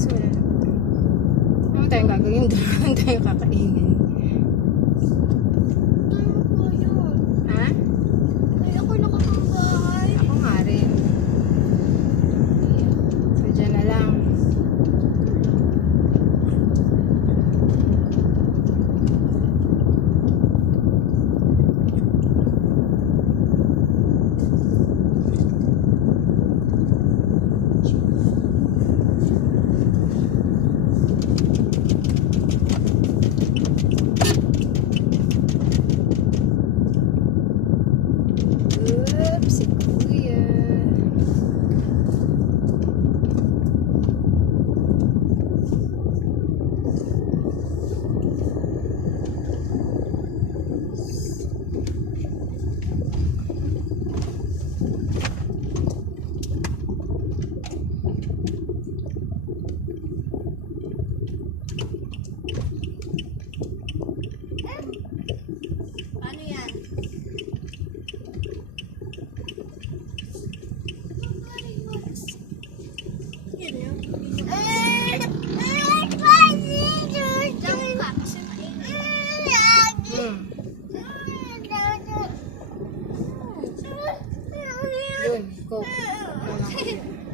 Kaso wala na. Ano tayong gagawin doon? Ano tayong kakainin? Ha? Ay, ako nakapagbahay. Ako nga rin. So, dyan na lang. Oops, si Kuya. Ano yan? Yan yun. Diyan ka, kasi mainit. Yun, go. Ano lang.